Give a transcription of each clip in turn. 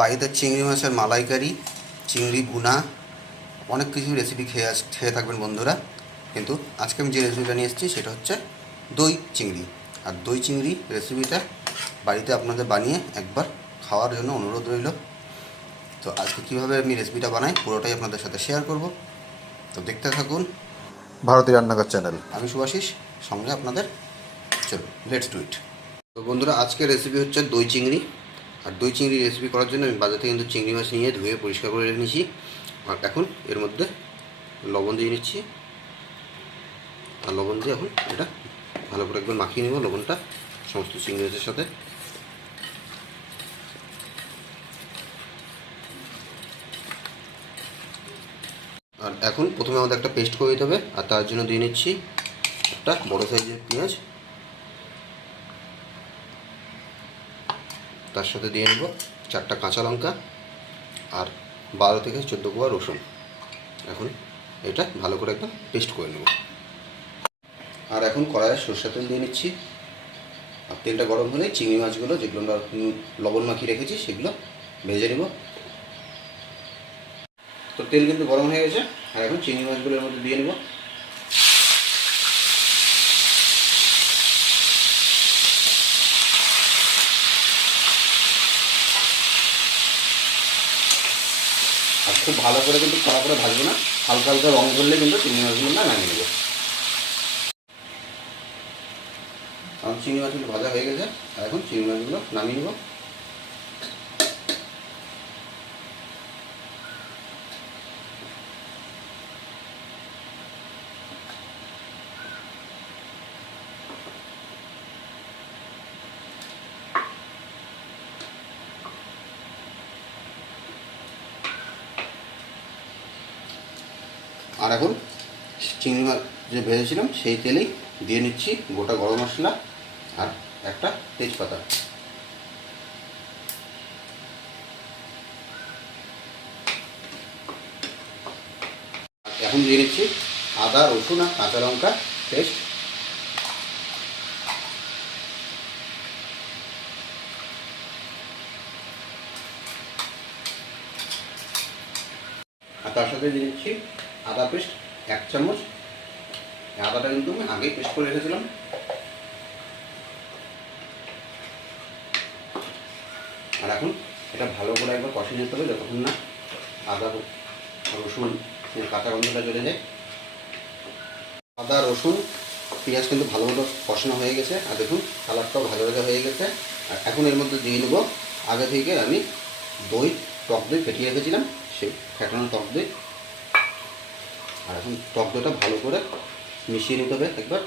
বাড়িতে চিংড়ি মাছের মালাইকারি, চিংড়ি ভুনা, অনেক কিছু রেসিপি খেয়ে থাকবেন বন্ধুরা। কিন্তু আজকে আমি যে রেসিপিটা নিয়ে এসেছি সেটা হচ্ছে দই চিংড়ি। আর দই চিংড়ি রেসিপিটা বাড়িতে আপনাদের বানিয়ে একবার খাওয়ার জন্য অনুরোধ রইল। তো আজকে কীভাবে আমি রেসিপিটা বানাই পুরোটাই আপনাদের সাথে শেয়ার করব। তো দেখতে থাকুন ভারতী রান্নাঘর চ্যানেল। আমি শুভাশিস, সঙ্গে আপনাদের। চলুন, লেটস ডু ইট। তো বন্ধুরা, আজকের রেসিপি হচ্ছে দই চিংড়ি। আর দই চিংড়ি রেসিপি করার জন্য আমি বাজার থেকে কিন্তু চিংড়ি মাছ নিয়ে ধুয়ে পরিষ্কার করে রেখে নিয়েছি। আর এখন এর মধ্যে লবণ দিয়ে নিচ্ছি। আর লবণ দিয়ে এখন এটা ভালো করে একবার মাখিয়ে নেব লবণটা সমস্ত চিংড়ি মাছের সাথে। আর এখন প্রথমে আমাদের একটা পেস্ট করে দিতে হবে। আর তার জন্য দিয়ে নিচ্ছি একটা বড়ো সাইজের পেঁয়াজ, তার সাথে দিয়ে নেব 4টা কাঁচা লঙ্কা আর 12 থেকে 14 কোয়া রসুন। এখন এটা ভালো করে একদম পেস্ট করে নেব। আর এখন কড়াইয়ে সরষের তেল দিয়ে নিচ্ছি। আর তেলটা গরম হলে চিংড়ি মাছগুলো যেগুলো আমরা লবণ মাখিয়ে রেখেছি সেগুলো ভেজে নেব। তো তেল কিন্তু গরম হয়ে গেছে। আর এখন চিংড়ি মাছগুলোর মধ্যে দিয়ে নেব। আর খুব ভালো করে কিন্তু কড়া করে ভাজবো না, হালকা হালকা রং ধরলে কিন্তু চিংড়ি মাছগুলো নামিয়ে নেব। কারণ চিংড়ি মাছগুলো ভাজা হয়ে গেছে। আর এখন চিংড়ি মাছগুলো নামিয়ে নেব। আর এখন চিংড়ি মাছ যে ভেজেছিলাম সেই তেলেই দিয়ে নিচ্ছি গোটা গরম মশলা আর একটা তেজপাতা। এখন দিয়ে নিচ্ছি আদা, রসুন আর কাঁচা লঙ্কা পেস্ট। আর তার সাথে দিয়ে দিচ্ছি আদা পেস্ট 1 চামচ। আদাটা কিন্তু আমি আগেই পেস্ট করে রেখেছিলাম। আর এখন এটা ভালো করে একবার কষিয়ে নিতে হবে যতক্ষণ না আদা রসুন কাঁচা গন্ধটা চলে যায়। আদা রসুন পেঁয়াজ কিন্তু ভালো মতো কষানো হয়ে গেছে। আর দেখুন কালারটাও ভালো ভালো হয়ে গেছে। আর এখন এর মধ্যে দিয়ে নেব আগে থেকে আমি টক দই ফেটিয়ে রেখেছিলাম, সেই ফেটানো টক দই। আর এখন টক দইটা ভালো করে মিশিয়ে নিতে হবে একবার।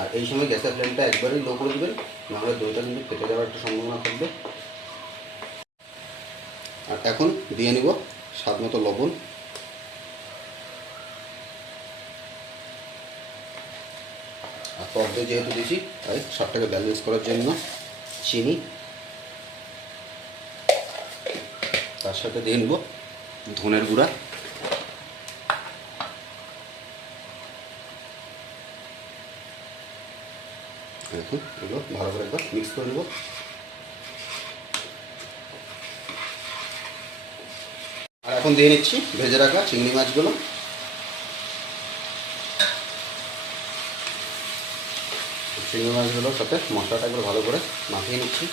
আর এই সময় গ্যাসের ফ্লেমটা একবারই লো করে দেবেন, নাহলে দইটা কিন্তু ফেটে যাওয়ার একটা সম্ভাবনা থাকবে। আর এখন দিয়ে নিব স্বাদ মতো লবণ। আর টক দই যেহেতু দিয়েছি তাই স্বাদটাকে ব্যালেন্স করার জন্য চিনি। তার সাথে দিয়ে নেব ধনের গুঁড়া। এখন এগুলো ভালো করে একবার মিক্স করে নেব। আর এখন দিয়ে নিচ্ছি ভেজে রাখা চিংড়ি মাছগুলো। চিংড়ি মাছগুলোর সাথে মশলাটা একবার ভালো করে মাখিয়ে নিচ্ছি।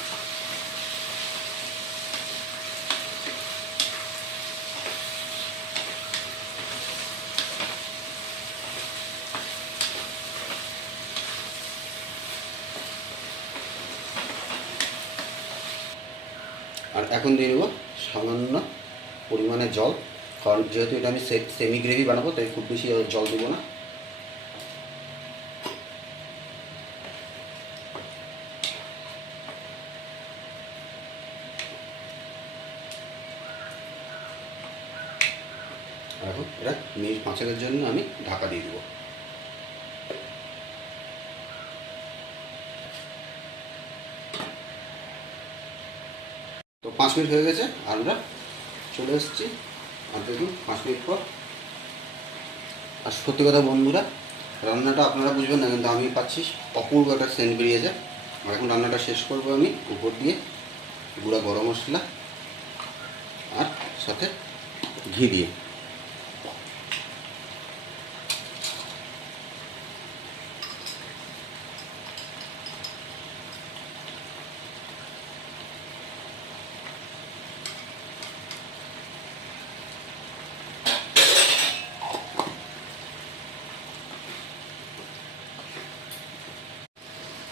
আর এখন দিয়ে নেব সামান্য পরিমাণে জল, কারণ যেহেতু এটা আমি সেমি গ্রেভি বানাবো তাই খুব বেশি জল দেবো না। এখন এটা মিনিট 5-এর জন্য আমি ঢাকা দিয়ে দেবো। তো 5 মিনিট হয়ে গেছে, আমরা চলে এসেছি। আর দেখুন 5 মিনিট পর। আর সত্যি কথা বন্ধুরা, রান্নাটা আপনারা বুঝবেন না কিন্তু আমি পাচ্ছি অপূর্ব একটা সেন্ট বেরিয়েছে। আর এখন রান্নাটা শেষ করবো আমি উপর দিয়ে গুঁড়া গরম মশলা সাথে ঘি দিয়ে।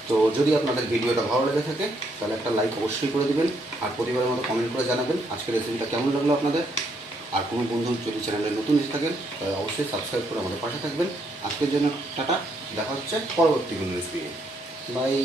তো যদি আপনাদের ভিডিওটা ভালো লেগে থাকে তাহলে একটা লাইক অবশ্যই করে দেবেন, আর প্রতিবারের মতো কমেন্ট করে জানাবেন আজকের রেসিপিটা কেমন লাগলো আপনাদের। আর কোনো বন্ধু যদি চ্যানেলে নতুন এসে থাকেন তাহলে অবশ্যই সাবস্ক্রাইব করে আমাদের পাশে থাকবেন। আজকের জন্য টাটা, দেখা হচ্ছে পরবর্তী কোনো রেসিপি। বাই।